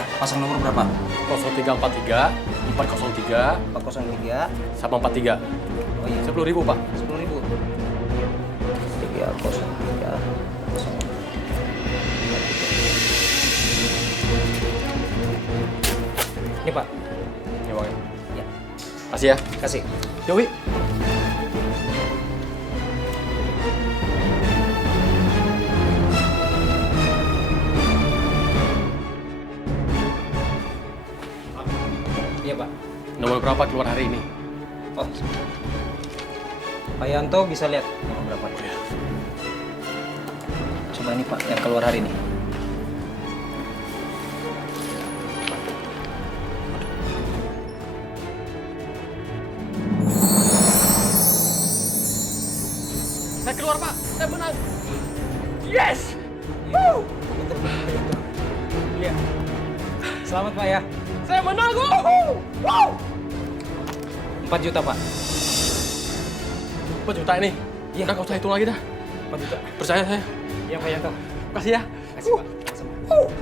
Ya, pasang nomor berapa? 0343 403 403 sama 43. Oh iya, 10.000 Pak. 10.000. 303 Ini Pak. Ini uangnya. Ya, Kasih ya. kasih. Yowi. Iya Pak. Nomor berapa keluar hari ini? Oh, Pak Yanto bisa lihat nomor berapa? Coba ini Pak, yang keluar hari ini. Saya keluar Pak. Saya menang. Yes. Woo. Iya. Selamat Pak ya. Saya menang. Wow. 4 juta Pak. 4 juta ini. Iya. Udah gak usah hitung lagi dah. 4 juta. Percaya saya. Iya Pak Yanto. Kasih ya. Kasih Pak. Sama-sama.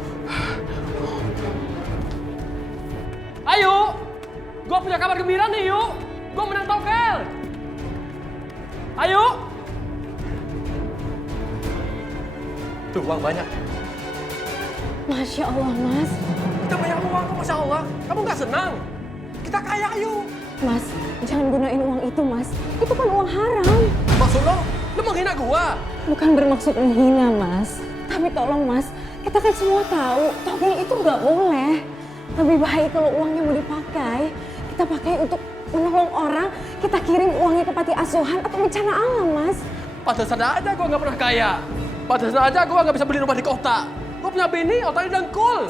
Ayo. Gua punya kabar gembira nih, yuk. Gua menang tokel. Ayo. Tuh, uang banyak. Masya Allah, Mas. Kita banyak uang, Masya Allah. Kamu nggak senang? Kita kaya, ayo. Mas, jangan gunain uang itu, Mas. Itu kan uang haram. Maksud lo menghina gua? Bukan bermaksud menghina, Mas. Tapi tolong, Mas. Kita kan semua tahu, togel itu nggak boleh. Lebih baik kalau uangnya mau dipakai, kita pakai untuk menolong orang, kita kirim uangnya ke panti asuhan atau bencana alam, Mas. Pantesan aja gua nggak pernah kaya. Pantesan aja gua nggak bisa beli rumah di kota. Gua punya bini, otaknya dengkul.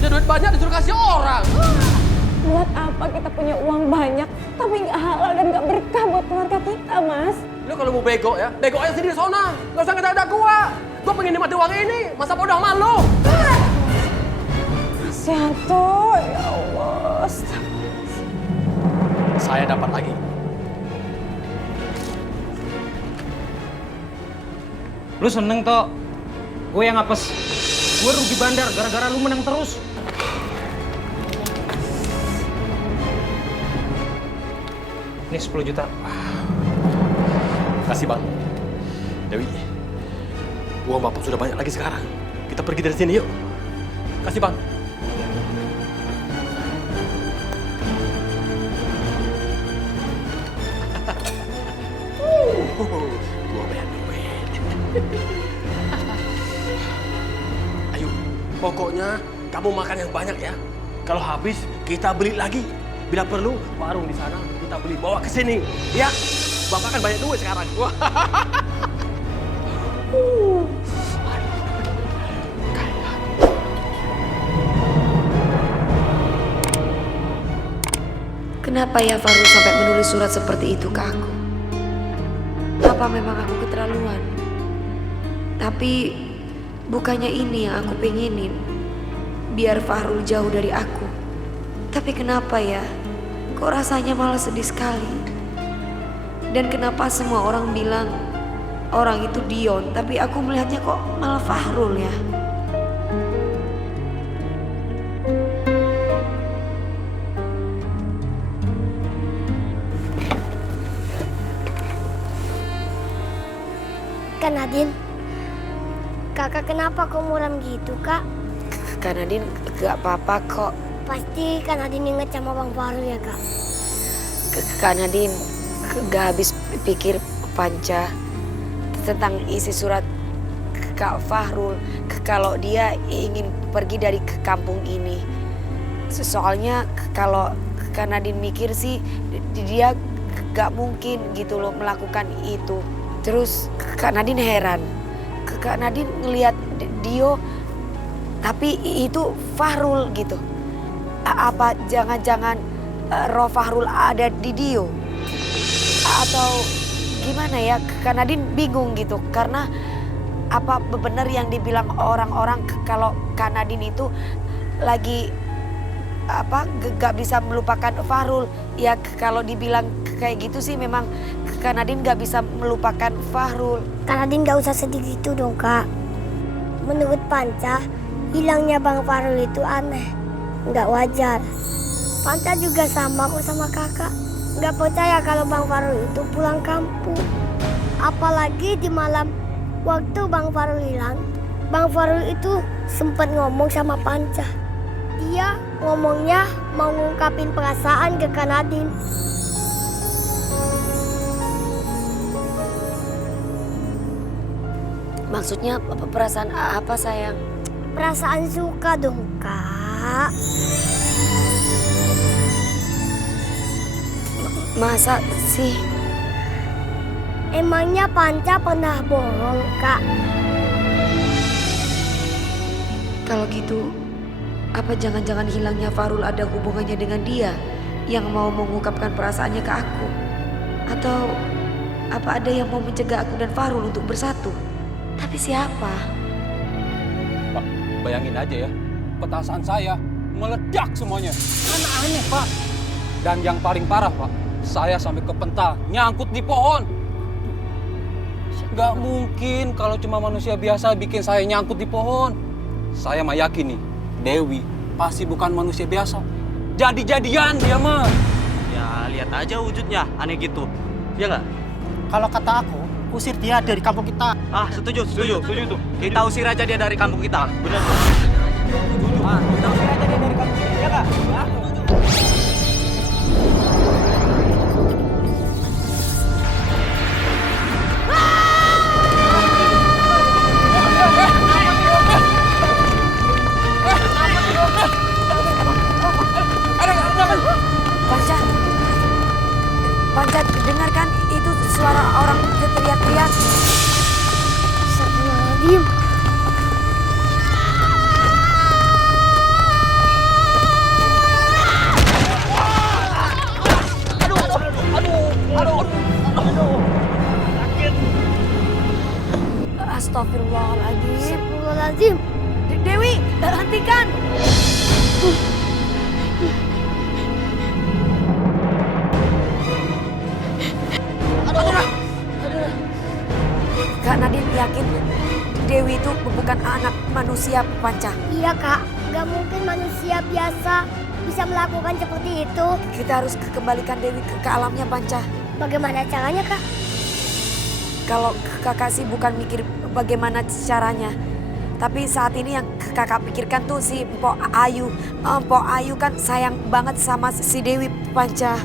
Punya duit banyak disuruh kasih orang. Buat apa kita punya uang banyak, tapi nggak halal dan nggak berkah buat keluarga kita, Mas? Lu kalau mau bego ya, bego aja sendiri sana. Nggak usah ngeda-ngeda gua. Gua pengen nikmati uang ini. Masa bodoh malu. Mas Yanto, ya Allah. Saya dapat lagi. Lu seneng toh? Gue yang apes. Gue rugi bandar gara-gara lu menang terus. Ini 10 juta. Kasih bang. Dewi, uang bapak sudah banyak lagi sekarang. Kita pergi dari sini yuk. Kasih bang. Gua banyak duit. Ayo, pokoknya kamu makan yang banyak ya. Kalau habis kita beli lagi. Bila perlu warung di sana kita beli bawa ke sini. Ya, bapak kan banyak duit sekarang. Kenapa ya Farul sampai menulis surat seperti itu ke aku? Apa memang aku keterlaluan? Tapi bukannya ini yang aku pengenin, biar Farul jauh dari aku. Tapi kenapa ya, kok rasanya malah sedih sekali? Dan kenapa semua orang bilang orang itu Dion, tapi aku melihatnya kok malah Fahrul ya? Kak Nadine, kakak kenapa kok muram gitu kak? Kak Nadine gak apa-apa kok. Pasti Kak Nadine inget sama Bang Fahrul ya kak? Kak Nadine gak habis pikir panca tentang isi surat Kak Fahrul kalau dia ingin pergi dari kampung ini. Soalnya kalau Kak Nadine mikir sih dia gak mungkin gitu loh melakukan itu. Terus Kak Nadine heran. Kak Nadine ngelihat Dio tapi itu Fahrul gitu. Apa jangan-jangan roh Fahrul ada di Dio? Atau gimana ya? Kak Nadine bingung gitu karena apa benar yang dibilang orang-orang kalau Kak Nadine itu lagi apa gak bisa melupakan Fahrul. Ya kalau dibilang kayak gitu sih memang Kak Nadine gak bisa melupakan Fahrul. Kak Nadine gak usah sedih gitu dong kak. Menurut Panca, hilangnya Bang Farul itu aneh, nggak wajar. Panca juga sama kok sama kakak. Nggak percaya kalau Bang Farul itu pulang kampung. Apalagi di malam waktu Bang Farul hilang, Bang Farul itu sempat ngomong sama Panca. Dia ngomongnya mau ngungkapin perasaan ke Kak Nadine. Maksudnya perasaan apa sayang? Perasaan suka dong, Kak. Masa sih? Emangnya Panca pernah bohong, Kak? Kalau gitu, apa jangan-jangan hilangnya Farul ada hubungannya dengan dia yang mau mengungkapkan perasaannya ke aku? Atau apa ada yang mau mencegah aku dan Farul untuk bersatu? Tapi siapa? Pak, bayangin aja ya, petasan saya meledak semuanya. Aneh-aneh, Pak. Dan yang paling parah, Pak, saya sampai kepental, nyangkut di pohon. Gak mungkin kalau cuma manusia biasa bikin saya nyangkut di pohon. Saya mah yakin nih, Dewi pasti bukan manusia biasa. Jadi-jadian dia mah. Ya lihat aja wujudnya, aneh gitu. Ya nggak? Kalau kata aku, usir dia dari kampung kita. Ah, setuju tuh. Kita usir aja dia dari kampung kita. Benar. Kita usir aja dia dari kampung kita, ya nggak? Panca, dengarkan itu suara orang teriak-teriak. Astagfirullahaladzim. Astagfirullahaladzim. Astagfirullahaladzim. Dewi, hentikan. Kak Nadine yakin Dewi itu bukan anak manusia, Panca. Iya, Kak. Nggak mungkin manusia biasa bisa melakukan seperti itu. Kita harus kembalikan Dewi ke alamnya, Panca. Bagaimana caranya, Kak? Kalau kakak sih bukan mikir bagaimana caranya. Tapi saat ini yang kakak pikirkan tuh si Mpok Ayu. Mpok Ayu kan sayang banget sama si Dewi, Panca.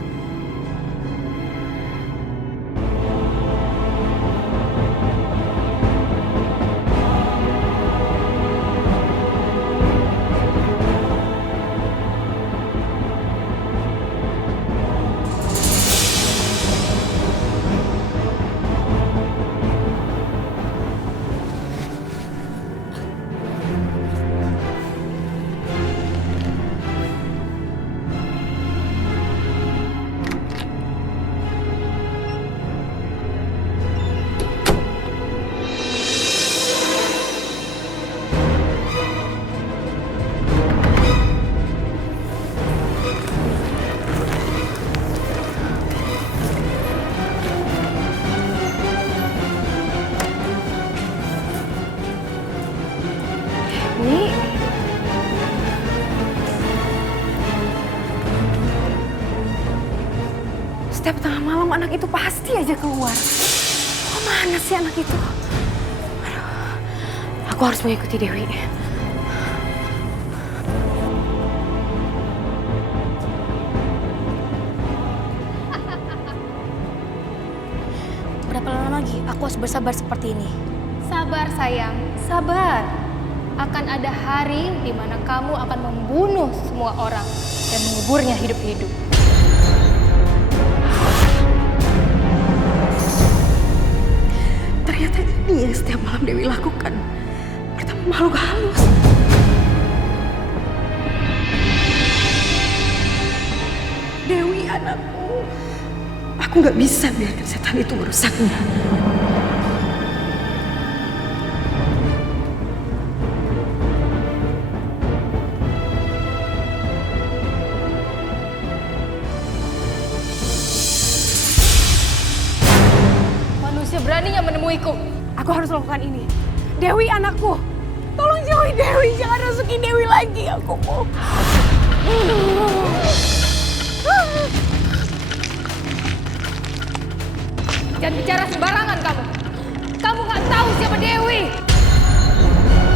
Setiap tengah malam anak itu pasti aja keluar. Kemana sih anak itu? Aduh, aku harus mengikuti Dewi. Berapa lama lagi aku harus bersabar seperti ini? Sabar sayang, sabar. Akan ada hari di mana kamu akan membunuh semua orang dan menguburnya hidup-hidup. Ternyata ini yang setiap malam Dewi lakukan. Bertemu makhluk halus. Dewi anakku. Aku nggak bisa biarkan setan itu merusaknya. Manusia beraninya menemuiku. Aku harus lakukan ini. Dewi anakku. Tolong jauhin Dewi, jangan rasuki Dewi lagi, aku mau. Jangan bicara sembarangan kamu. Kamu nggak tahu siapa Dewi.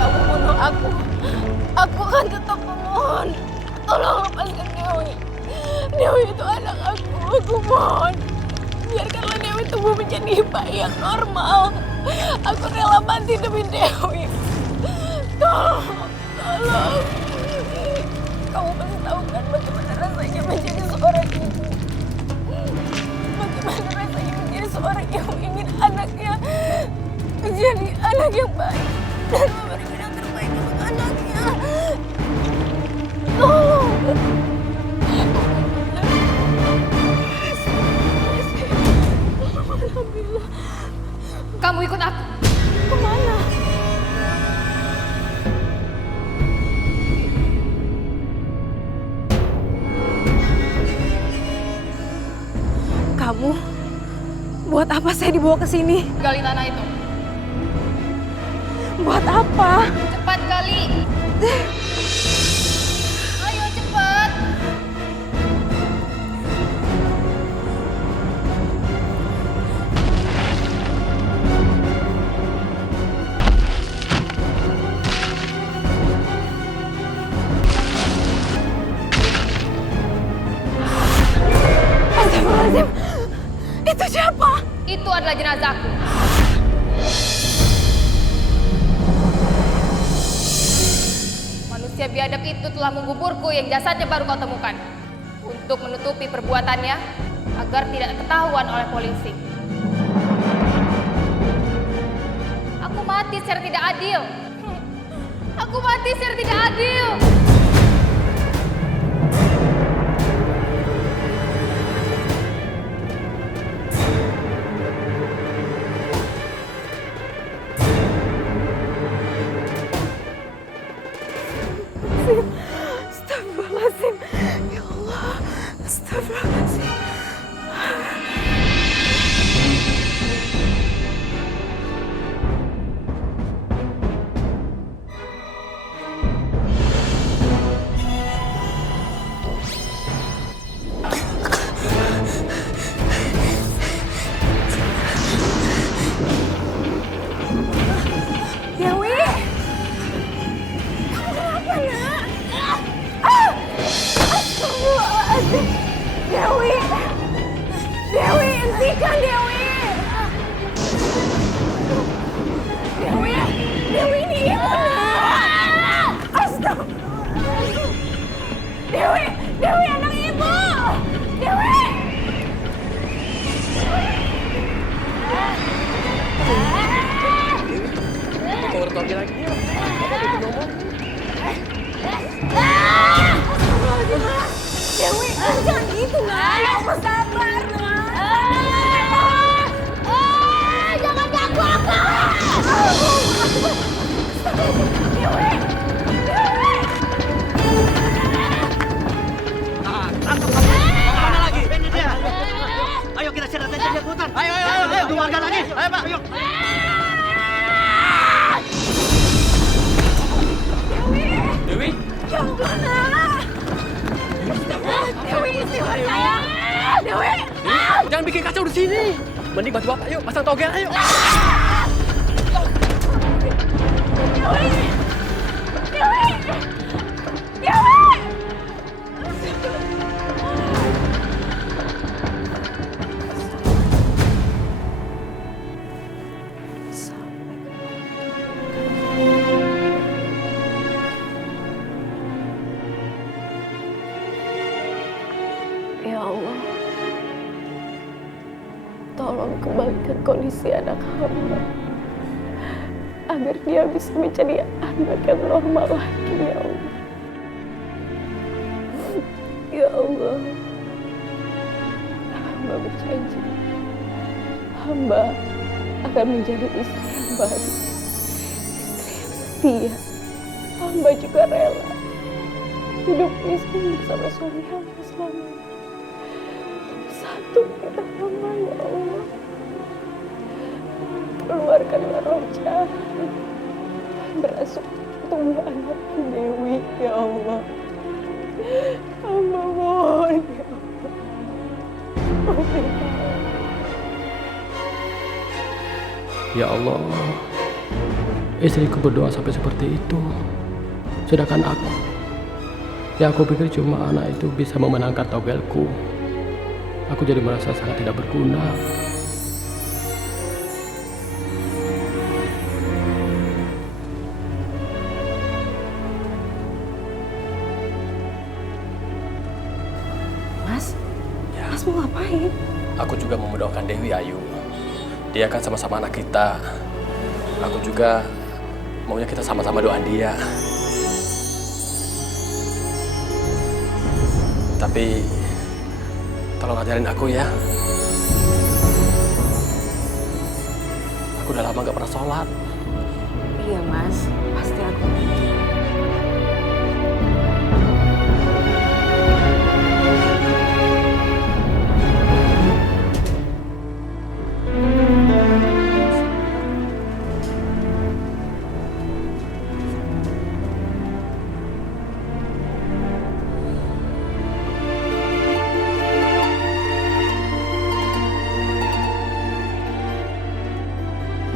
Kamu bunuh aku. Aku akan tetap memohon. Tolong lepaskan Dewi. Dewi itu anak aku. Aku mohon. Biarkanlah Dewi tumbuh menjadi bayi yang normal. Aku rela mati demi Dewi. Tolong, tolong. Kamu pasti tahu kan bagaimana rasanya menjadi seorang ibu. Bagaimana rasanya menjadi seorang ibu ingin anaknya menjadi anak yang baik dan memberikan yang terbaik untuk anaknya. Tolong. Alhamdulillah. Kamu ikut aku. Kemana? Kamu? Buat apa saya dibawa ke sini? Gali tanah itu. Buat apa? Cepat gali. Ayo cepat. Astagfirullahaladzim. Itu siapa? Itu adalah jenazahku. Manusia biadab itu telah menguburku yang jasadnya baru kau temukan. Untuk menutupi perbuatannya agar tidak ketahuan oleh polisi. Aku mati secara tidak adil. Aku mati secara tidak adil. Astagfirullahaladzim. Ya Allah. Astagfirullahaladzim. Dewi! Kamu kenapa, nak? Astagfirullahaladzim. Dewi! Dewi, hentikan Dewi! Dewi! Dewi ini ibu, nak! Astagfirullahaladzim. Dewi! Dewi anak ibu! Dewi! Kau bertogi lagi ya? Apa bikin ngomong? Dewi, jangan gitu, nak. Ya Allah, sabar, nak. Jangan ganggu aku. Dewi, Dewi. Tangkap kamu. Mana lagi? Ini dia. Ayo kita cari aja dia hutan. Ayo, dua warga lagi. Ayo, Pak. Ayo. Dewi? Ya Allah, nak. Dewi, istighfar saya. Dewi. Jangan bikin kacau di sini. Mending bantu bapak, yuk pasang toge, ayo. Dewi. Dewi. Dewi. Ya Allah, tolong kembalikan kondisi anak hamba agar dia bisa menjadi anak yang normal lagi, ya Allah. Ya Allah, hamba berjanji, hamba akan menjadi istri yang baik, istri yang setia. Hamba juga rela hidup miskin bersama suami hamba selamanya. Satu kita hamba, ya Allah. Keluarkanlah roh jahat yang berasuk tubuh Ya Allah, istriku berdoa sampai seperti itu. Sedangkan aku, ya aku pikir cuma anak itu bisa memenangkan togelku. Aku jadi merasa sangat tidak berguna. Mas, Ya, Mas mau ngapain? aku juga mau mendoakan Dewi, Ayu. Dia kan sama-sama anak kita. Aku juga maunya kita sama-sama doain dia. Tapi tolong ajarin aku ya. Aku udah lama gak pernah sholat. Iya Mas, pasti aku.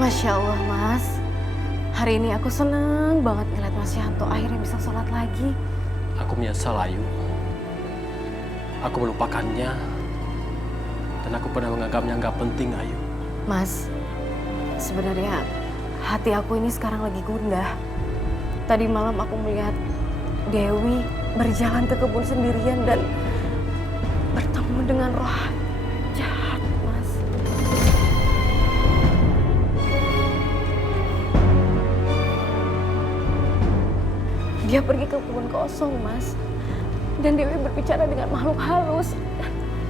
Masya Allah Mas, hari ini aku seneng banget ngeliat Mas Yanto akhirnya bisa sholat lagi. Aku menyesal, Ayu. Aku melupakannya. Dan aku pernah menganggapnya nggak penting, Ayu. Mas, sebenarnya hati aku ini sekarang lagi gundah. Tadi malam aku melihat Dewi berjalan ke kebun sendirian dan bertemu dengan roh jahat, Mas. Dia pergi ke kebun kosong, Mas. Dan Dewi berbicara dengan makhluk halus.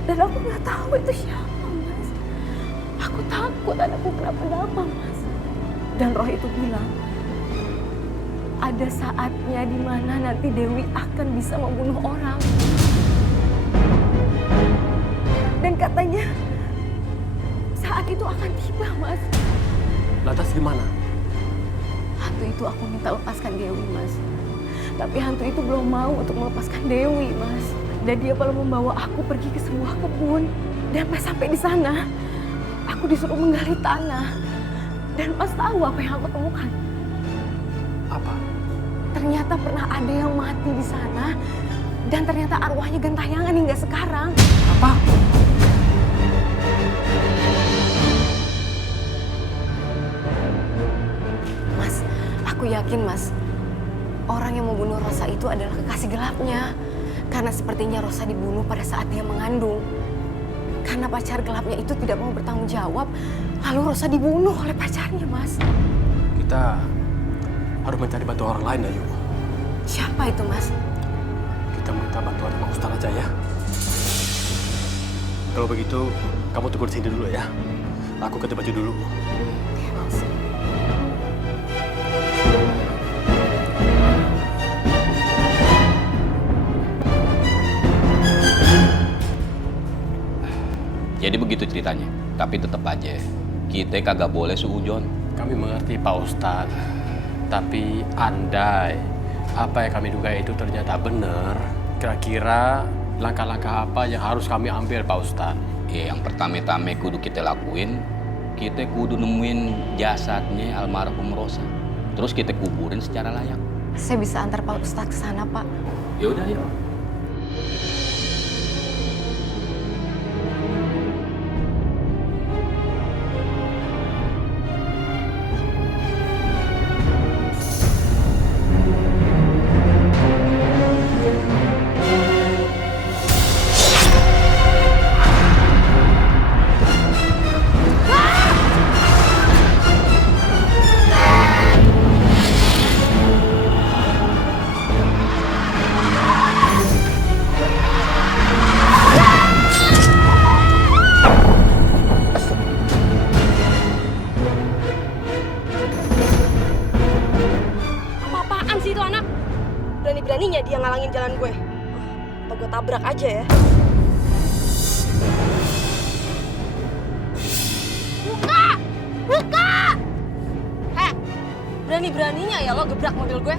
Dan aku nggak tahu itu siapa, Mas. Aku takut anakku kenapa-napa, Mas. Dan roh itu bilang, ada saatnya di mana nanti Dewi akan bisa membunuh orang. Dan katanya, saat itu akan tiba, Mas. Lantas gimana? Hantu itu aku minta lepaskan Dewi, Mas. Tapi hantu itu belum mau untuk melepaskan Dewi, Mas. Dan dia malah membawa aku pergi ke sebuah kebun. Dan pas sampai di sana, aku disuruh menggali tanah. Dan Mas tahu apa yang aku temukan? Apa? Ternyata pernah ada yang mati di sana. Dan ternyata arwahnya gentayangan hingga sekarang. Apa? Mas, aku yakin, Mas. Orang yang membunuh Rosa itu adalah kekasih gelapnya. Karena sepertinya Rosa dibunuh pada saat dia mengandung. Karena pacar gelapnya itu tidak mau bertanggung jawab, lalu Rosa dibunuh oleh pacarnya, Mas. Kita harus mencari bantuan orang lain, Ayu. Siapa itu, Mas? Kita minta bantuan sama Ustaz aja ya. Kalau begitu, kamu tunggu di sini dulu ya. Aku ganti baju dulu. Iya, Mas. Jadi begitu ceritanya. Tapi tetap aja, kita kagak boleh suujon. Kami mengerti, Pak Ustadz. Tapi andai apa yang kami duga itu ternyata benar, kira-kira langkah-langkah apa yang harus kami ambil, Pak Ustadz? Ya, yang pertama-tama kudu kita lakuin, kita kudu nemuin jasadnya almarhum Rosa. Terus kita kuburin secara layak. Saya bisa antar Pak Ustadz ke sana, Pak. Ya udah, yuk. Apa-apaan sih itu anak? Berani-beraninya dia ngalangin jalan gue. Atau gue tabrak aja ya. Buka! Buka! Heh, berani-beraninya ya lo gebrak mobil gue?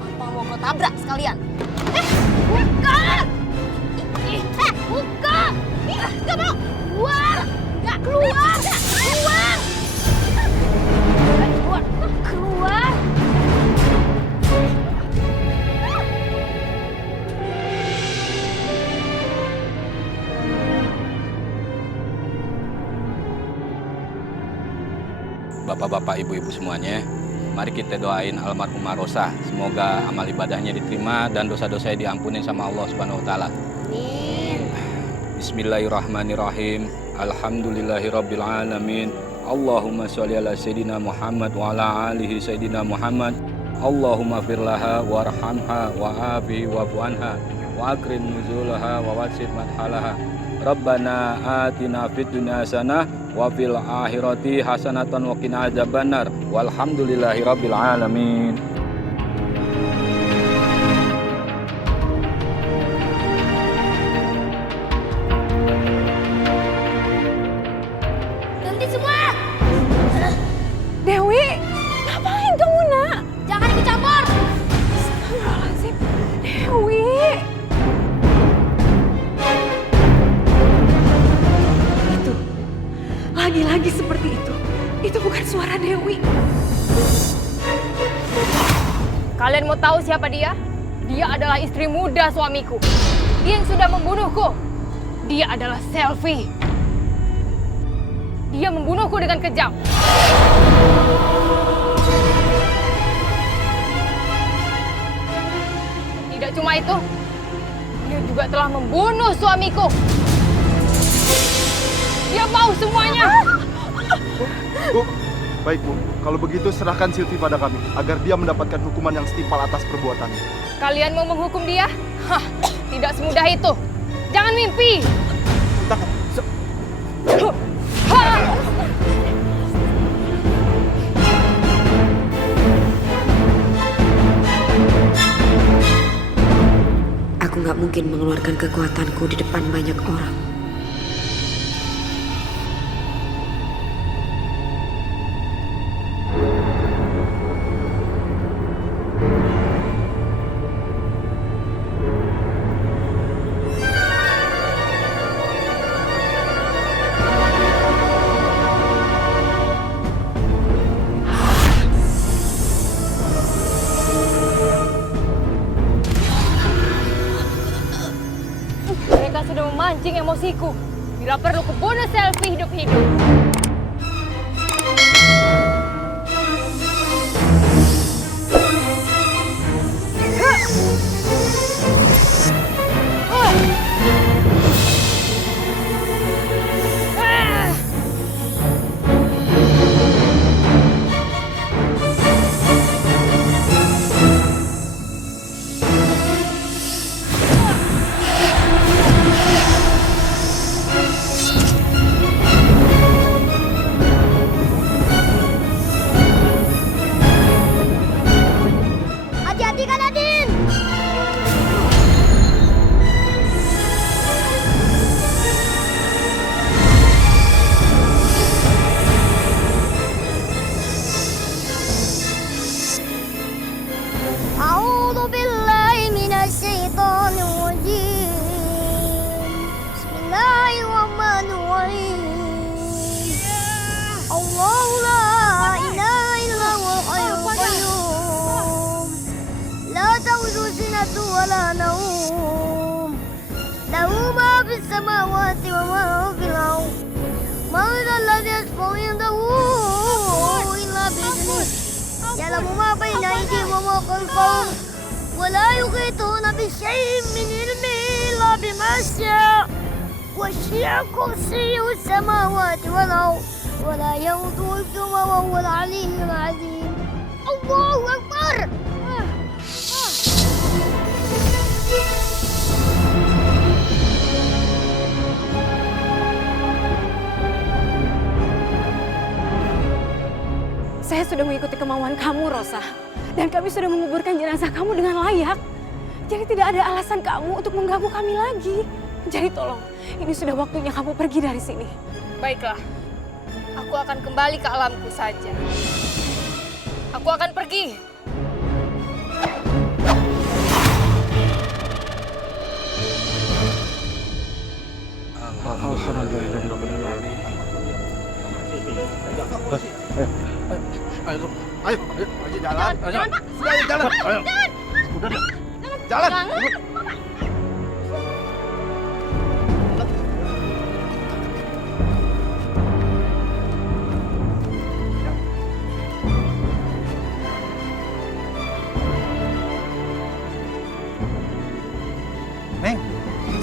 Apa mau gue tabrak sekalian? Buka! Buka! Gak mau! Keluar! Gak keluar! Keluar! bapak-bapak, ibu-ibu semuanya, mari kita doain almarhumah Rosa. Semoga amal ibadahnya diterima dan dosa-dosanya diampunin sama Allah Subhanahu wa taala. Amin. Bismillahirrahmanirrahim. Alhamdulillahirabbil alamin. Allahumma sholli ala sayyidina Muhammad wa ala alihi sayyidina Muhammad. Allahumma firlaha warhamha wa'afi wa'fu anha wa akrim nuzulaha wa wasit madhalaha. Rabbana atina fid dunya hasanah wa fil akhirati hasanatan wa qina adzabannar. Walhamdulillahirabbil alamin. Berhenti semua! Dewi, ngapain kamu nak? Jangan ikut campur! Astagfirullahaladzim. Dewi. Itu, lagi-lagi seperti itu. Itu bukan suara Dewi. Kalian mau tahu siapa dia? Dia adalah istri muda suamiku. Dia yang sudah membunuhku. Dia adalah Selvi. Dia membunuhku dengan kejam. Tidak cuma itu, dia juga telah membunuh suamiku. Dia mau semuanya. Bu, baik Bu. Kalau begitu serahkan Silvi pada kami agar dia mendapatkan hukuman yang setimpal atas perbuatannya. Kalian mau menghukum dia? Hah, tidak semudah itu. Jangan mimpi. Aku nggak mungkin mengeluarkan kekuatanku di depan banyak orang. Mereka sudah memancing emosiku. Bila perlu kubunuh Selvi hidup-hidup. Hati-hati Kak Nadine! A'udzu billahi minasyaitonir rajim. Bismillahirrahmanirrahim. Allahu la ilaha illa huwal hayyul qayyum. La ta'khudhuhu sinatun wa la nawm. Lahu ma fis samawati wa ma fil ardh. Man dhal ladzi yashfa'u 'indahu illa bi'idhnihi. Ya'lamu ma bayna aydihim wa ma khalfahum. Wa la yuhituna bi shay'in min 'ilmihi illa bima sha'a. وسع كرسيه السماوات والأرض ولا يؤوده حفظهما وهو العلي العظيم. الله أكبر. Saya sudah mengikuti kemauan kamu, Rosa. Dan kami sudah menguburkan jenazah kamu dengan layak. Jadi tidak ada alasan kamu untuk mengganggu kami lagi. Jadi tolong, ini sudah waktunya kamu pergi dari sini. Baiklah, aku akan kembali ke alamku saja. Aku akan pergi. Ayo, jalan. Jalan, Pak. Jalan. Ayo. Udah. Jalan.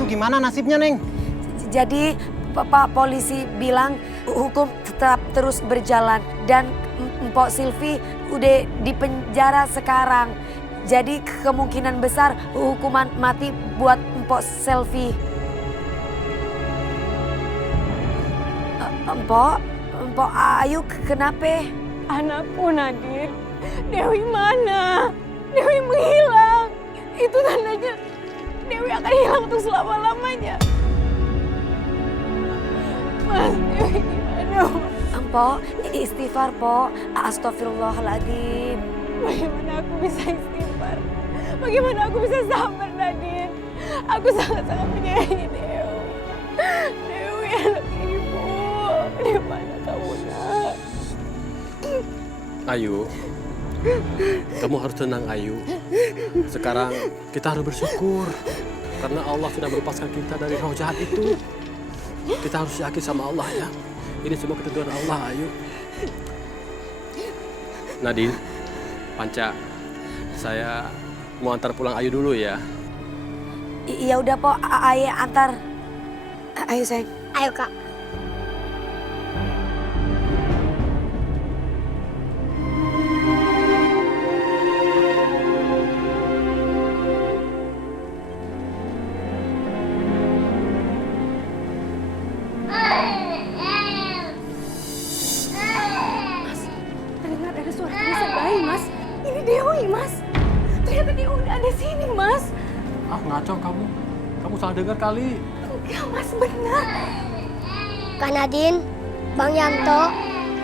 gimana nasibnya, Neng? Jadi Pak polisi bilang hukum tetap terus berjalan dan Mpok Silvi udah di penjara sekarang. Jadi kemungkinan besar hukuman mati buat Mpok Silvi. Mpok Ayu kenapa? Anakku Nadine, Dewi mana? Dewi menghilang. Itu tandanya Dewi akan hilang untuk selama-lamanya. Mas, Dewi gimana? Mpok, istighfar, Pok. Astagfirullahaladzim. Bagaimana aku bisa istighfar? Bagaimana aku bisa sabar, Nadine? Aku sangat-sangat menyayangi Dewi. Dewi anak ibu. Di mana kamu, Nak? Ayu, kamu harus tenang, Ayu. Sekarang kita harus bersyukur karena Allah sudah melepaskan kita dari roh jahat itu. Kita harus yakin sama Allah ya. Ini semua ketentuan Allah, Ayu. Nadine, Panca, saya mau antar pulang Ayu dulu ya. Iya udah, Pok. Ayah antar. Ayo, sayang. Ayo, Kak. Terdengar ada suara tulisan bayi, Mas. Ini Dewi, Mas. Ternyata dia udah ada sini, Mas. Ah, ngaco kamu. Kamu salah dengar kali. Enggak, Mas, benar. Kak Nadine, Bang Yanto,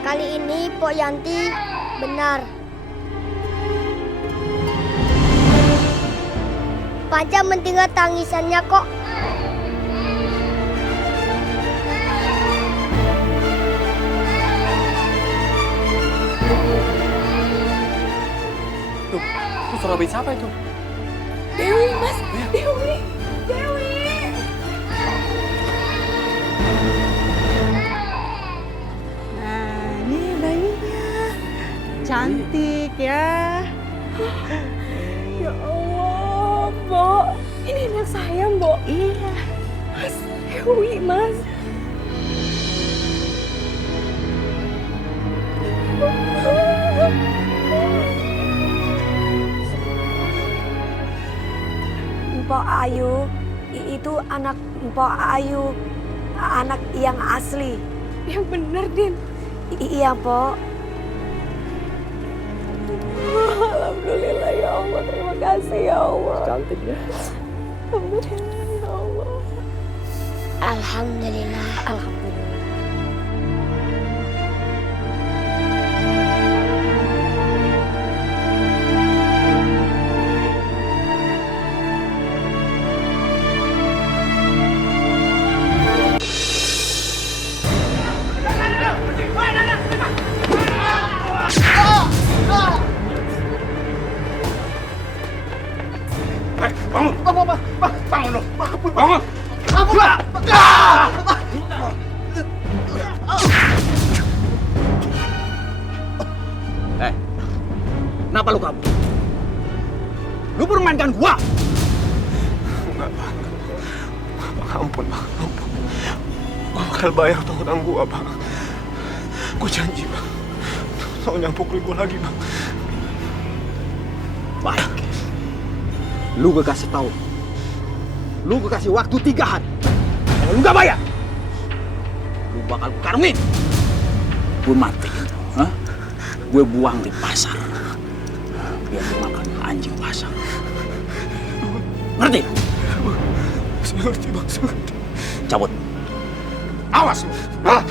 kali ini Pok Yanti benar. Panca mendengar tangisannya kok. Itu suara bayi siapa itu? Dewi, Mas. Dewi. Dewi. Nah, ini bayinya. Cantik ya. Ya Allah, Mbok. Ini anak saya, Mbok. Iya. Mas, Dewi, Mas. Mpok Ayu, itu anak Mpok Ayu, anak yang asli. Yang benar, Din. Iya, Pok. Alhamdulillah ya Allah, terima kasih ya Allah. Cantik ya. Alhamdulillah ya Allah. Alhamdulillah. Alhamdulillah. Kenapa lu kabur? Lu permainkan gua? Enggak, Bang. Bang, ampun, Bang. Ampun. Gua bakal bayar utang gua, Bang. Gua janji, Bang. Tolong jangan pukulin gua lagi, Bang. Baik. Lu gue kasih tahu. Lu gue kasih waktu 3 hari. Kalau lu gak bayar, lu bakal karungin. Gue mati. Hah? Gue buang di pasar. Biar lu makan anjing pasar. Ngerti? Saya ngerti, Bang. Saya ngerti. Cabut. Awas lu. Hah?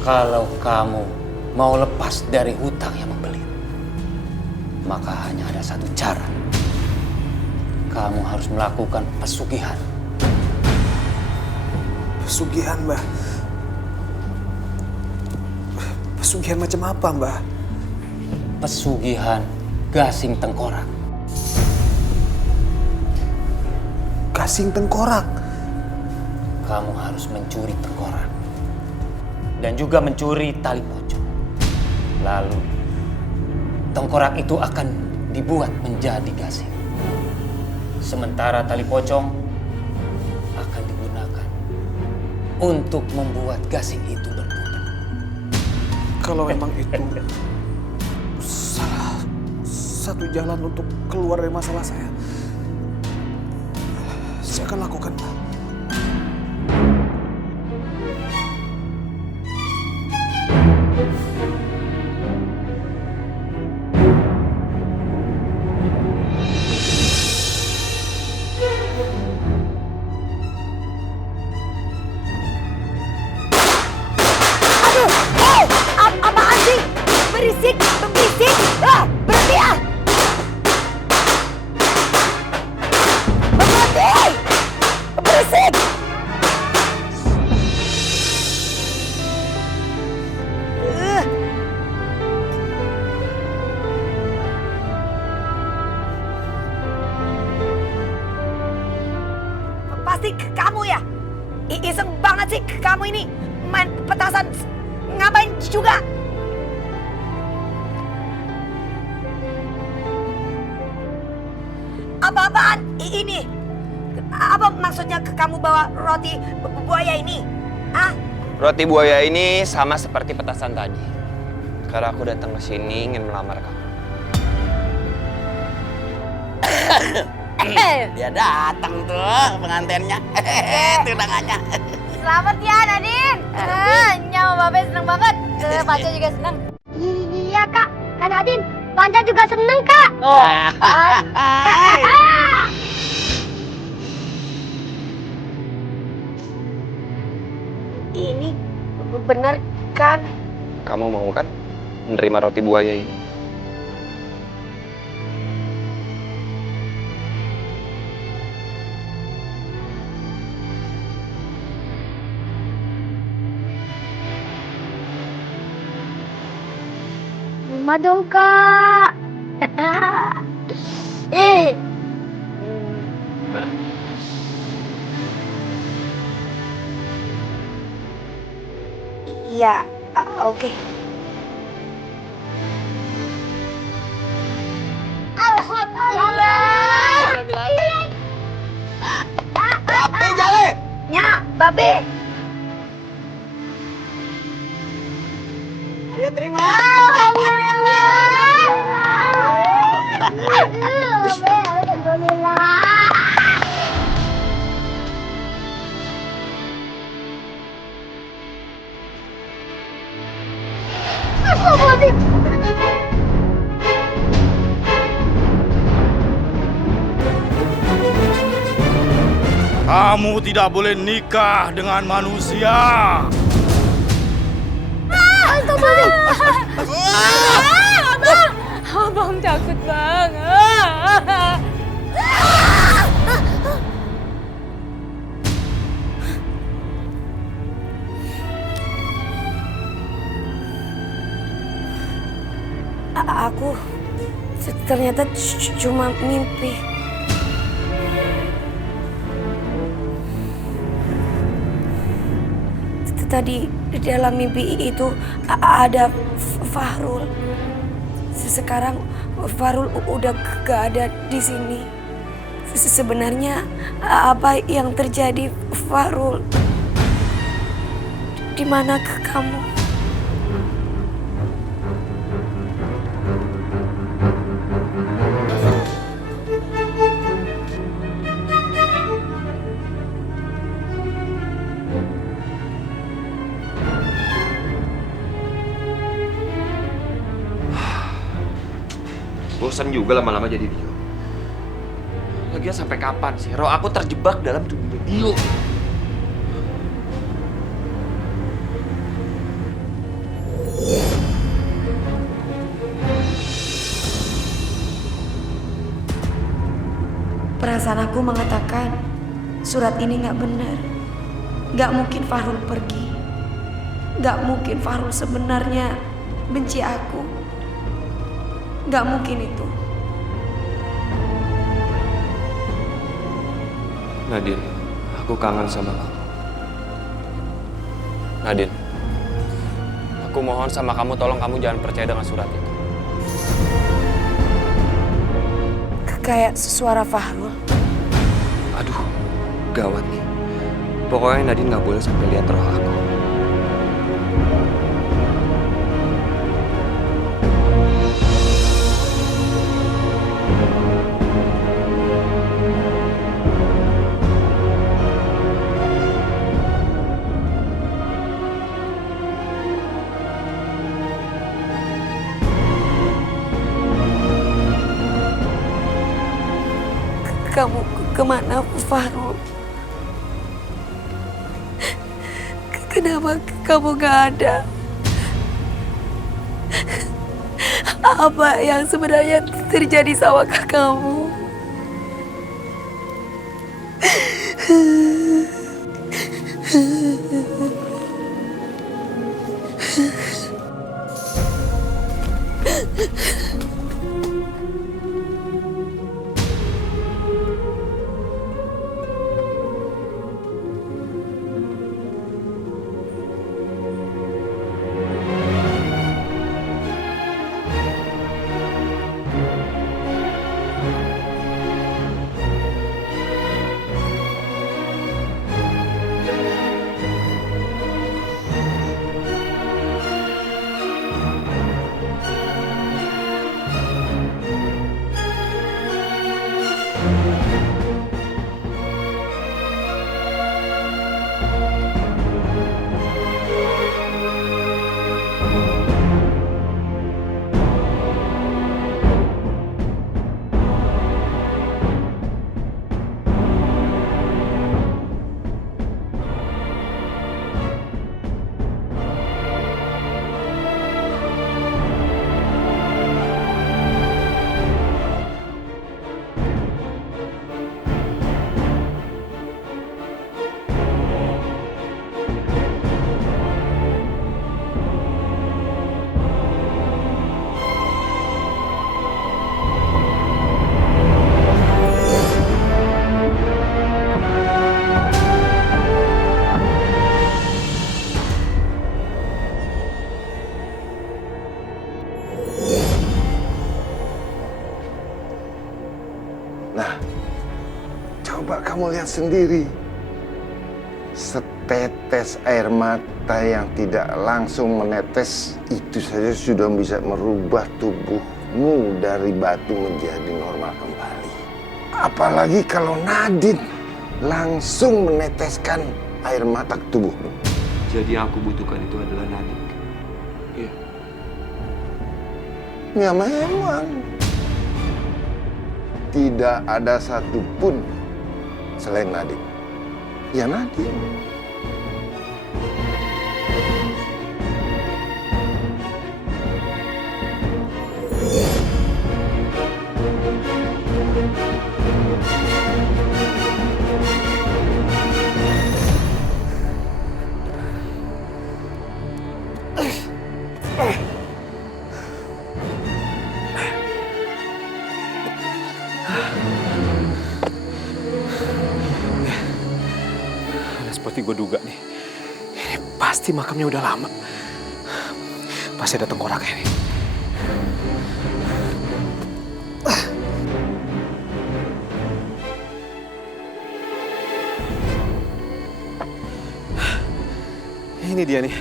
Kalau kamu mau lepas dari hutang yang membelit, maka hanya ada satu cara. Kamu harus melakukan pesugihan. Pesugihan, Mbah. Pesugihan macam apa, Mbah? Pesugihan gasing tengkorak. Gasing tengkorak? Kamu harus mencuri tengkorak. Dan juga mencuri tali pocong. Lalu, tengkorak itu akan dibuat menjadi gasing. Sementara tali pocong akan digunakan untuk membuat gasing itu berputar. Kalau memang itu salah satu jalan untuk keluar dari masalah saya akan lakukan, Mbah. Apaan sih? Berisik, berisik. Berhenti ah! Berhenti! Berisik! Pasti kamu ya? Iseng banget sih kamu ini main petasan. Ngapain juga? Apa-apaan ini? Apa maksudnya kamu bawa roti buaya ini? Ah? Roti buaya ini sama seperti petasan tadi. Karena aku datang ke sini ingin melamar kamu. Dia datang tuh pengantinnya. Tunangannya. Selamat ya Nadine. Nyawa Babe seneng banget. Panca juga seneng. Iya kak, Kak Nadine, Panca juga seneng kak. Ini benar kan? Kamu mau kan menerima roti buaya ini? Terima dong kak. Iya, oke. Babe, jalan! Nya, Babe. Ayo terima. Kamu tidak boleh nikah dengan manusia. Abang takut banget. Aku ternyata cuma mimpi. Tadi di dalam mimpi itu ada Fahrul. Sekarang Fahrul udah gak ada di sini. Sebenarnya apa yang terjadi, Fahrul? Di mana kamu? Bosan juga lama-lama jadi Dio. Lagian sampai kapan sih? Roh aku terjebak dalam tubuh Dio. Perasaan aku mengatakan surat ini nggak benar. Nggak mungkin Fahrul pergi. Nggak mungkin Fahrul sebenarnya benci aku. Gak mungkin itu. Nadine, aku kangen sama kamu. Nadine, aku mohon sama kamu, tolong kamu jangan percaya dengan surat itu. Kayak suara Fahrul. Aduh, gawat nih. Pokoknya Nadine nggak boleh sampai lihat roh aku. Kamu kemana, Fahrul? Kenapa kamu gak ada? Apa yang sebenarnya terjadi sama kamu? Coba kamu lihat sendiri. Setetes air mata yang tidak langsung menetes itu saja sudah bisa merubah tubuhmu dari batu menjadi normal kembali. Apalagi kalau Nadine langsung meneteskan air mata ke tubuhmu. Jadi yang aku butuhkan itu adalah Nadine. Iya. Ya memang. Tidak ada satupun selain Nadine. Ya Nadine. Seperti gue duga nih, ini pasti makamnya udah lama. Pasti ada tengkoraknya nih. Ini dia nih.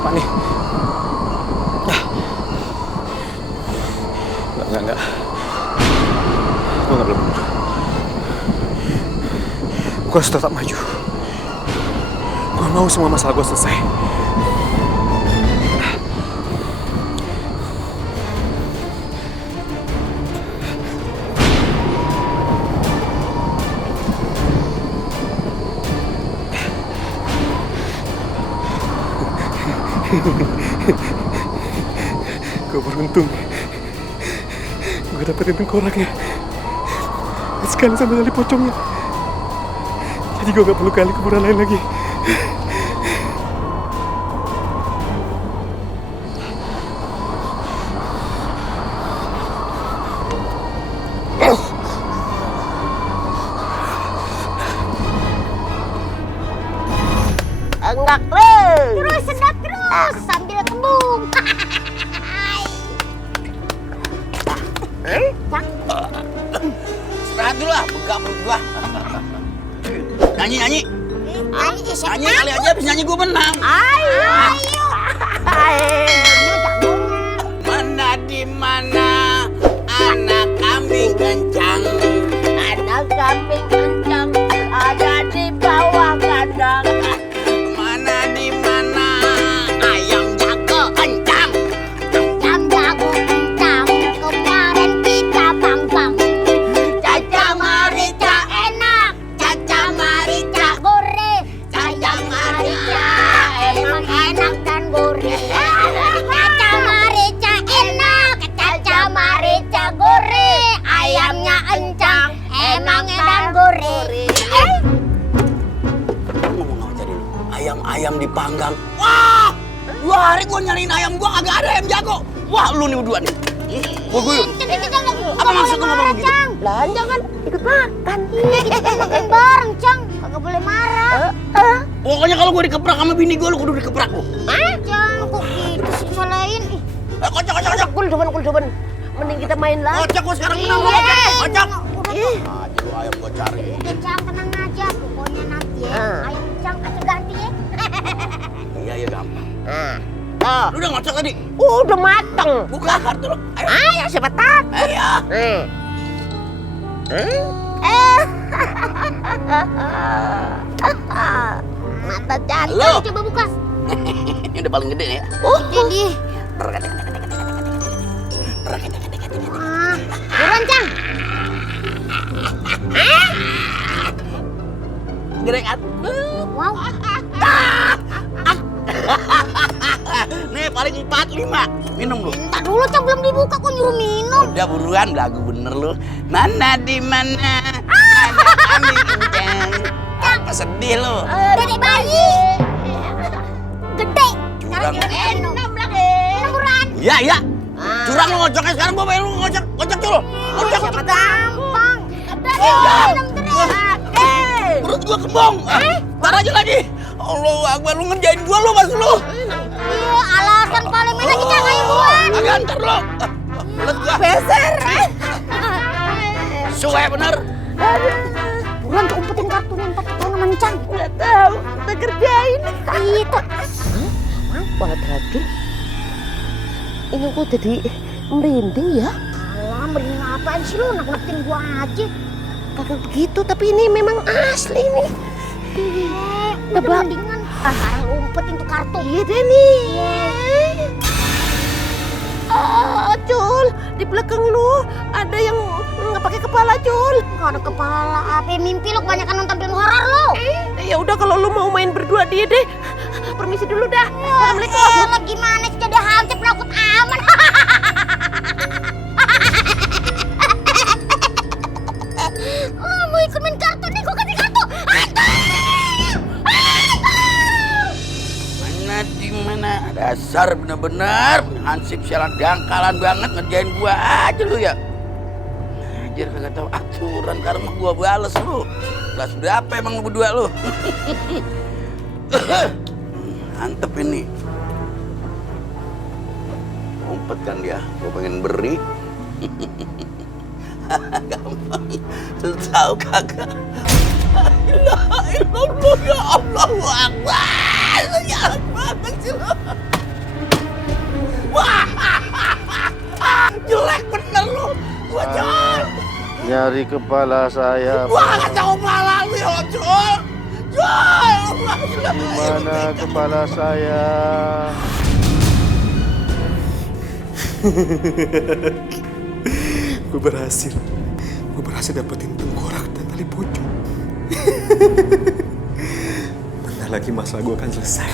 Apa nih? Enggak. Gue nggak boleh mundur. Gue harus tetap maju. Gue mau semua masalah gue selesai. Gue beruntung. Gue dapetin tengkoraknya. Dekat sekali sama tali pocongnya. Jadi gue gak perlu kali kuburan lain lagi. Enggak terus sedap terus sambil kembung. Istirahat dulu lah, buka perut gua. Nyanyi. Nyanyi kali aja, abis nyanyi gua menang. Ayo. Mana di mana anak kambing kencang? Anak kambing kencang ada di bawah kandang. Mana di mana ayam jago kencang? Ayam jago kencang kemarin kita panggang. Caca marica enak, caca marica goreng. Caca marica emang enak dan goreng. Caca marica enak, caca marica goreng. Ayamnya encang, emang enak goreng. Ayam dipanggang. Wah! 2 hari gua nyariin ayam gua kagak ada ayam jago. Wah, lu nih berdua nih. Gua guyur. Apa maksud lu ngomong begitu? Lah, jangan ikut makan. Kita makan bareng, Cang. Kagak boleh marah. Pokoknya kalau gua dikeprak sama bini gua, lu kudu dikeprak lu. Cang, kok gitu sih salahin? Kocok. Kul depan. Mending kita main lagi. Kocok gua sekarang menang. Kocok. Aja lu ayam gua cari. Udah, Cang, tenang aja. Pokoknya nanti ya, ayam Cang aja ganti ya. Iya gampang. Lu udah ngocok tadi? Udah mateng. Buka kartu lu. Ayo, siapa takut? Ayo. Mata jantung. Halo. Coba buka. Ini udah paling gede ya. Jadi. Buruan, Cang. Gede kan? Wow. Nih paling 4-5. Minum lu. Entar dulu, Cang, belum dibuka kok nyuruh minum. Udah buruan, lagu bener lu. Mana di mana ada kambing kencang. Apa sedih lu? Dedek bayi. Gede. Curang. Minum lagi. Minum buruan. Iya. Curang lu ngocoknya sekarang gua pengen lu ngocok dulu. Ngocok. Gampang. Minum terus. Perut gua kembung. Ntar aja lagi. Allahu Akbar, lu ngerjain gua lu mas lu. Iya, alasan paling enak kita kayak buruan. Agak ntar lu. Mulut gua. Beser. Suwe bener. Buruan tuh umpetin kartunya ntar ketahuan sama Cang. Nggak tahu, kita kerjain. Itu. Wah, tadi ini kok jadi merinding ya? Alah, merinding apaan sih lu? Nakut-nakutin gua aja. Kagak begitu, tapi ini memang asli nih. Udah mendingan. Sekarang lu umpetin tuh kartu. Iya deh nih. Cul, di belakang lu ada yang nggak pakai kepala, Cul. Nggak ada kepala. Apa mimpi lu kebanyakan nonton film horor lu? Ya udah kalau lu mau main berdua dia deh. Permisi dulu dah. Assalamualaikum. Gimana sih jadi hantu penakut aman? Oh, mau ikut main kartu nih, gua kasih kartu. Mana di mana? Dasar bener-bener hansip sialan dangkalan banget ngerjain gua aja lu ya. Anjir kagak tahu aturan karena gua bales lu. Belas berapa emang lu berdua lu? Antep ini. Umpet kan dia, gua pengen beri. Gampang. Tahu kagak? La ilaha illallah ya Allahu Akbar. Ya banget sih lo. Wah. Jelek bener lu. Gua Jol. Nyari kepala saya. Wah, kacau kepala lu ya, Jol. Jol. Di mana kepala saya? Gue berhasil dapetin tengkorak dan tali pocong. Bentar lagi masalah gue akan selesai.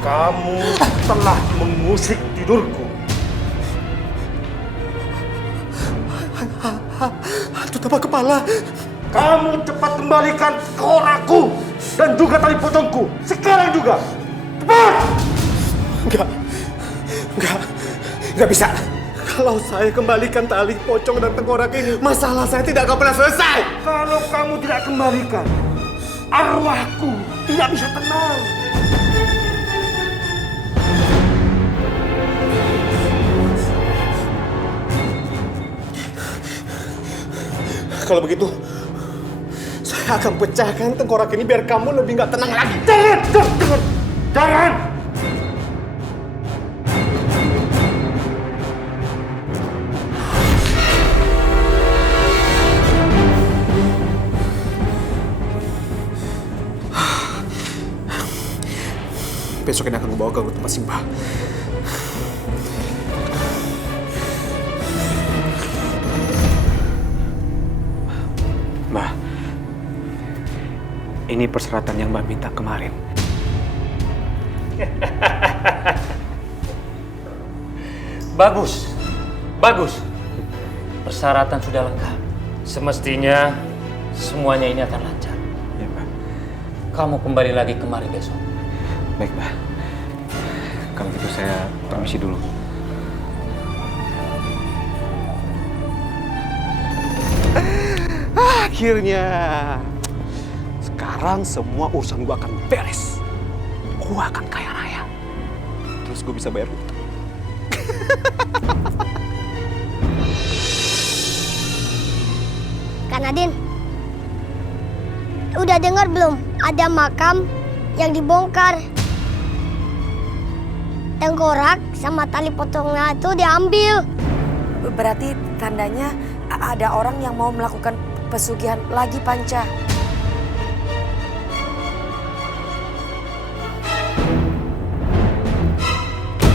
Kamu telah mengusik tidurku. Hantu tanpa kepala. Kamu cepat kembalikan korakku dan juga tali pocongku. Sekarang juga. Cepat! Enggak bisa. Kalau saya kembalikan tali pocong dan tengkorak ini, masalah saya tidak akan pernah selesai. Kalau kamu tidak kembalikan, arwahku tidak bisa tenang. Kalau begitu, saya akan pecahkan tengkorak ini biar kamu lebih nggak tenang lagi. Jangan! Besok ini akan membawa kamu ke tempat Simbah. Mbah, ini persyaratan yang Mbak minta kemarin. Bagus, bagus. Persyaratan sudah lengkap. Semestinya semuanya ini akan lancar. Ya, Mbak. Kamu kembali lagi kemari besok. Baik, Mbak. Kalau gitu saya permisi dulu. Akhirnya, sekarang semua urusan gua akan beres. Gua akan kaya raya. Terus gua bisa bayar hutang. Kak Nadine, udah dengar belum? Ada makam yang dibongkar. Tengkorak sama tali potongnya itu diambil. Berarti tandanya ada orang yang mau melakukan pesugihan lagi, Panca.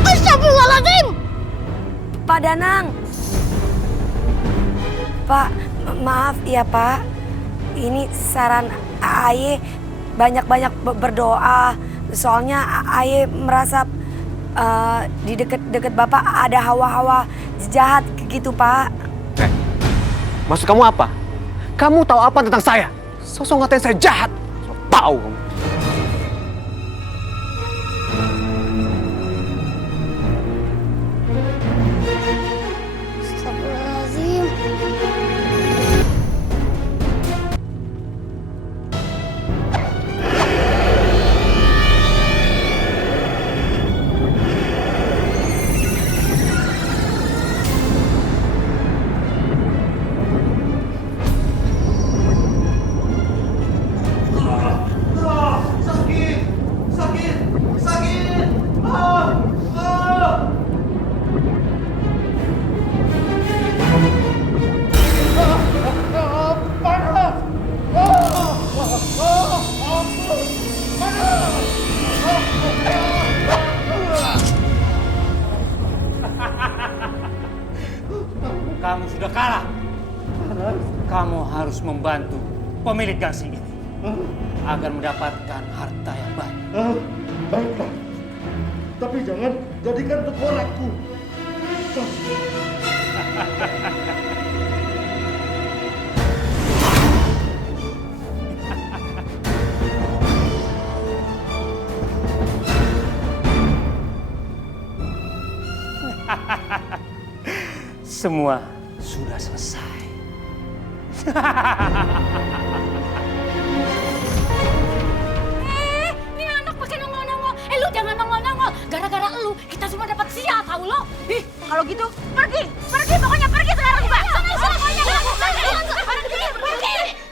Astagfirullahaladzim! Pak Danang. Pak, maaf ya Pak. Ini saran Aye banyak-banyak berdoa. Soalnya Aye merasa di deket Bapak ada hawa-hawa jahat gitu, Pak. Maksud kamu apa? Kamu tahu apa tentang saya? Sosok ngatain saya jahat. Tahu kamu. Astagfirullahaladzim. Kamu sudah kalah. Kamu harus membantu pemilik gangsing ini agar mendapatkan harta yang banyak. Baiklah. Tapi jangan jadikan tengkorakku. Semua sudah selesai. Ini anak pakai nongol-nongol. Lu jangan nongol-nongol. Gara-gara lu, kita semua dapat sial, tahu lo? Kalau gitu, pergi. Pokoknya pergi sekarang juga.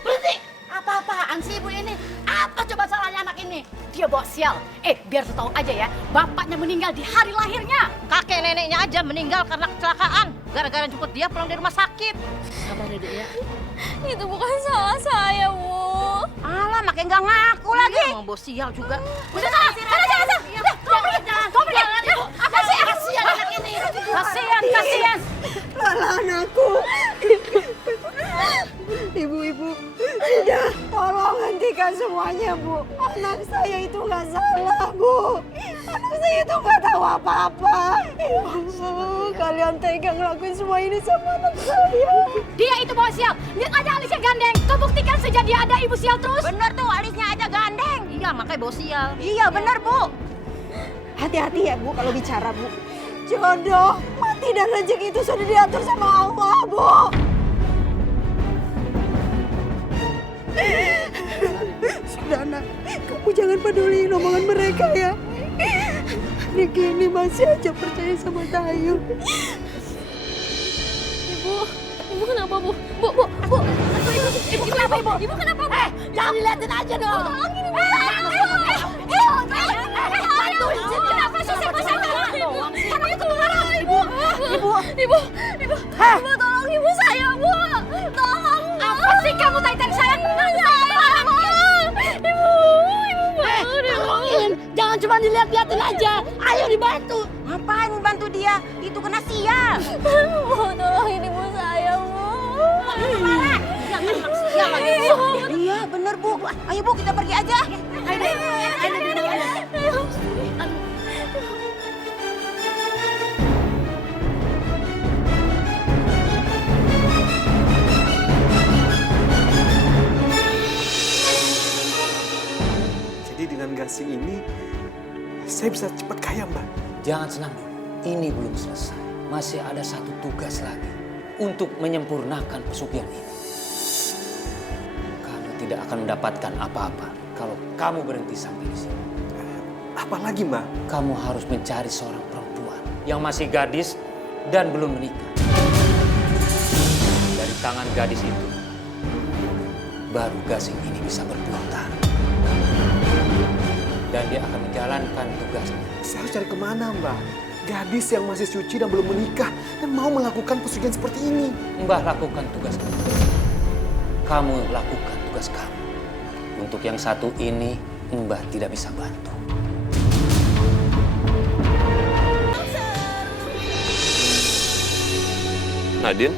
Berhenti. Apa-apaan sih ibu ini? Apa coba salahnya anak ini? Dia bawa sial. Biar tahu aja ya, bapaknya meninggal di hari lahirnya. Kakek neneknya aja meninggal karena kecelakaan. Gara-gara jemput dia pulang dari rumah sakit. Sabar ya, Dek ya. Itu bukan salah saya, Wu. Alah, makin gak ngaku lagi. Emang bawa sial juga. Udah sana. Kamu pergi. Apa sih? Kasihan anak ini. Kasihan. Alah anakku. Ibu. Udah, tolong. Tolong hentikan semuanya, Bu. Anak saya itu nggak salah, Bu. Anak saya itu nggak tahu apa-apa. Kalian tega ngelakuin semua ini sama anak saya. Dia itu bawa sial. Lihat aja alisnya gandeng. Kau buktikan saja dia ada ibu sial terus. Bener tuh, alisnya aja gandeng. Iya, makanya bawa sial. Iya, bener, Bu. Hati-hati ya, Bu, kalau bicara, Bu. Jodoh, mati dan rezeki itu sudah diatur sama Allah, Bu. Sudah, Nak. Kamu jangan peduli omongan mereka ya. Riki ini masih aja percaya sama Tayu. Ibu kenapa, Bu? Bu. Ibu kenapa, Ibu? Ibu kenapa, Bu? Jangan dilihatin aja dong. Tolongin Ibu. Kenapa sih saya Karena itu marah. Ibu, tolong ibu saya, Bu. Tolong. Apa sih kamu tanya-tanya saya? Ibu Tolongin, jangan cuma dilihat-lihatin aja. Ayo dibantu. Ngapain bantu dia? Itu kena sial. Bu, tolongin ibu saya, Bu. Marah. Jangan sial lagi. Iya, bener, Bu. Ayo, Bu, kita pergi aja. Ayo. Jadi dengan gasing ini, saya bisa cepat kaya, Mbak. Jangan senang dulu, ini belum selesai. Masih ada satu tugas lagi untuk menyempurnakan pesugihan ini. Kamu tidak akan mendapatkan apa-apa kalau kamu berhenti sampai di sini. Apa lagi, Mbak? Kamu harus mencari seorang perempuan yang masih gadis dan belum menikah. Dari tangan gadis itu, baru gasing ini bisa berputar. Dan dia akan menjalankan tugasnya. Saya harus cari kemana, Mbak? Gadis yang masih suci dan belum menikah dan mau melakukan pesugihan seperti ini. Mbah lakukan tugas kamu. Kamu lakukan tugas kamu. Untuk yang satu ini, Mbah tidak bisa bantu. Nadine?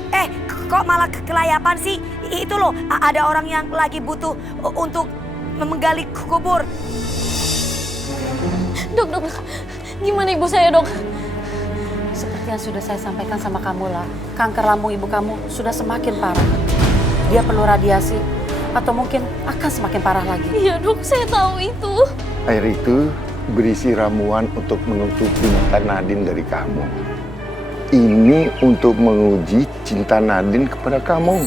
Kok malah kelayapan sih? Itu loh, ada orang yang lagi butuh untuk menggali kubur. Dok, gimana ibu saya, Dok? Seperti yang sudah saya sampaikan sama kamu lah, kanker lambung ibu kamu sudah semakin parah. Dia perlu radiasi atau mungkin akan semakin parah lagi. Iya, Dok, saya tahu itu. Air itu berisi ramuan untuk menutup cinta Nadine dari kamu. Ini untuk menguji cinta Nadine kepada kamu.